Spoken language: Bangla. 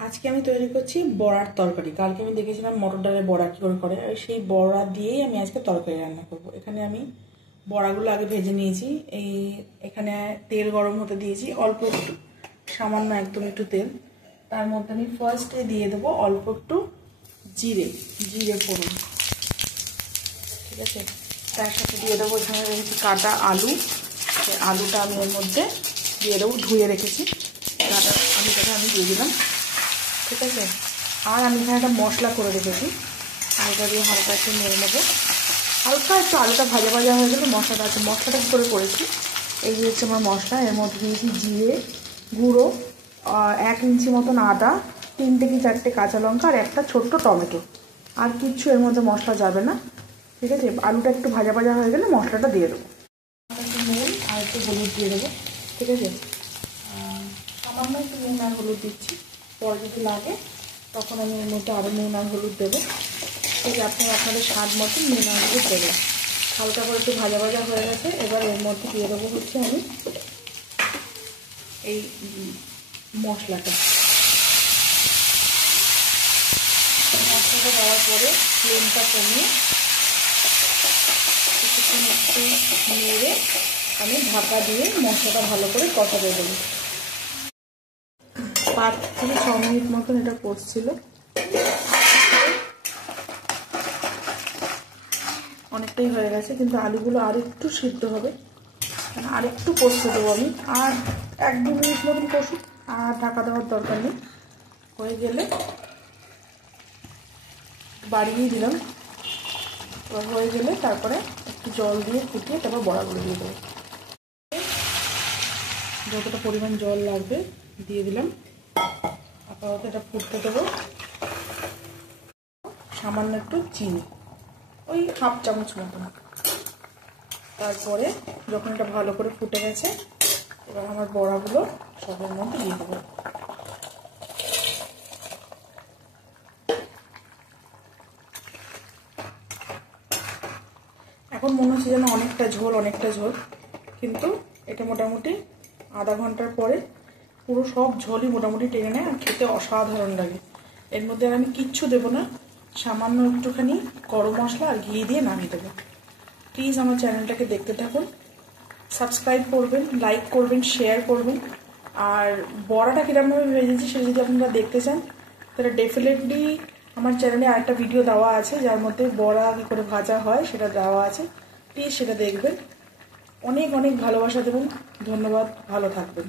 আজকে আমি তৈরি করছি বড়ার তরকারি। কালকে আমি দেখেছিলাম মটর ডালের বড়া কী করে করে, আর সেই বড়া দিয়েই আমি আজকে তরকারি রান্না করব। এখানে আমি বড়াগুলো আগে ভেজে নিয়েছি। এখানে তেল গরম হতে দিয়েছি, অল্প একটু, সামান্য একদম একটু তেল। তার মধ্যে আমি ফার্স্টে দিয়ে দেবো অল্প একটু জিরে ফোড়ন, ঠিক আছে। তার সাথে দিয়ে দেবো এখানে রেখেছি কাটা আলু। আলুটা আমি এর মধ্যে দিয়ে দেবো, ধুয়ে রেখেছি কাটা আলুটাকে আমি দিয়ে দিলাম, ঠিক আছে। আর আমি এখানে একটা মশলা করে রেখেছি, আলুটা দিয়ে হালকা একটু নেড়ে নেবো। হালকা একটু আলুটা ভাজা হয়ে গেলে মশলাটা আছে, মশলাটা কী করে করেছি, এই যে হচ্ছে আমার মশলা। এর মধ্যে দিয়েছি জিরে গুঁড়ো, 1 ইঞ্চি মতন আদা, 3 কি 4টে কাঁচা লঙ্কা আর একটা ছোট্ট টমেটো। আর কিচ্ছু এর মধ্যে মশলা যাবে না, ঠিক আছে। আলুটা একটু ভাজা হয়ে গেলে মশলাটা দিয়ে দেবো। একটু নুন আর একটু হলুদ দিয়ে দেবো, ঠিক আছে। সামান্য একটু নুন আর হলুদ দিচ্ছি, পরে যদি লাগে তখন আমি এর মধ্যে আরও নুন আর হলুদ দেবো, ঠিক আছে। আপনি আপনাদের স্বাদ মতো নুন আর হলুদ দেবেন। হালকা করে একটু ভাজা হয়ে গেছে। এবার এর মধ্যে দিয়ে দেবো হচ্ছে আমি এই মশলাটা দেওয়ার পরে ফ্লেমটা কমিয়ে কিছুক্ষণ একটু নেড়ে আমি ঢাকা দিয়ে মশলাটা ভালো করে কষাতে দেবো। 5 থেকে 6 মিনিট মতন এটা কষছিল, অনেকটাই হয়ে গেছে, কিন্তু আলুগুলো আর একটু সিদ্ধ হবে, আর একটু কষতে দেবো আমি। আর 1-2 মিনিট মতন কষুক, আর ঢাকা দেওয়ার দরকার নেই। হয়ে গেলে বাড়িয়েই দিলাম। এবার হয়ে গেলে তারপরে একটু জল দিয়ে ফুটিয়ে তারপর বড়াগুলো দিয়ে দেবো। যতটা পরিমাণ জল লাগবে দিয়ে দিলাম। আপাতত এটা ফুটতে দেবো। সামান্য একটু চিনি, ওই 1/2 চামচ মতন। তারপরে যখন এটা ভালো করে ফুটে গেছে, এবার আমার বড়াগুলো সবের মধ্যে দিয়ে দেবো। এখন মনে হচ্ছে যেন অনেকটা ঝোল, কিন্তু এটা মোটামুটি আধা ঘন্টার পরে পুরো সব ঝোলই মোটামুটি টেনে নেয়, আর খেতে অসাধারণ লাগে। এর মধ্যে আর আমি কিচ্ছু দেবো না, সামান্য একটুখানি গরম মশলা আর ঘি দিয়ে নামিয়ে দেবো। প্লিজ আমার চ্যানেলটাকে দেখতে থাকুন, সাবস্ক্রাইব করবেন, লাইক করবেন, শেয়ার করবেন। আর বড়াটা কীরকমভাবে ভেজেছি সেটা যদি আপনারা দেখতে চান, তাহলে ডেফিনেটলি আমার চ্যানেলে আরেকটা ভিডিও দেওয়া আছে, যার মধ্যে বড়া কী করে ভাজা হয় সেটা দেওয়া আছে। প্লিজ সেটা দেখবেন। অনেক ভালোবাসা দেবেন। ধন্যবাদ, ভালো থাকবেন।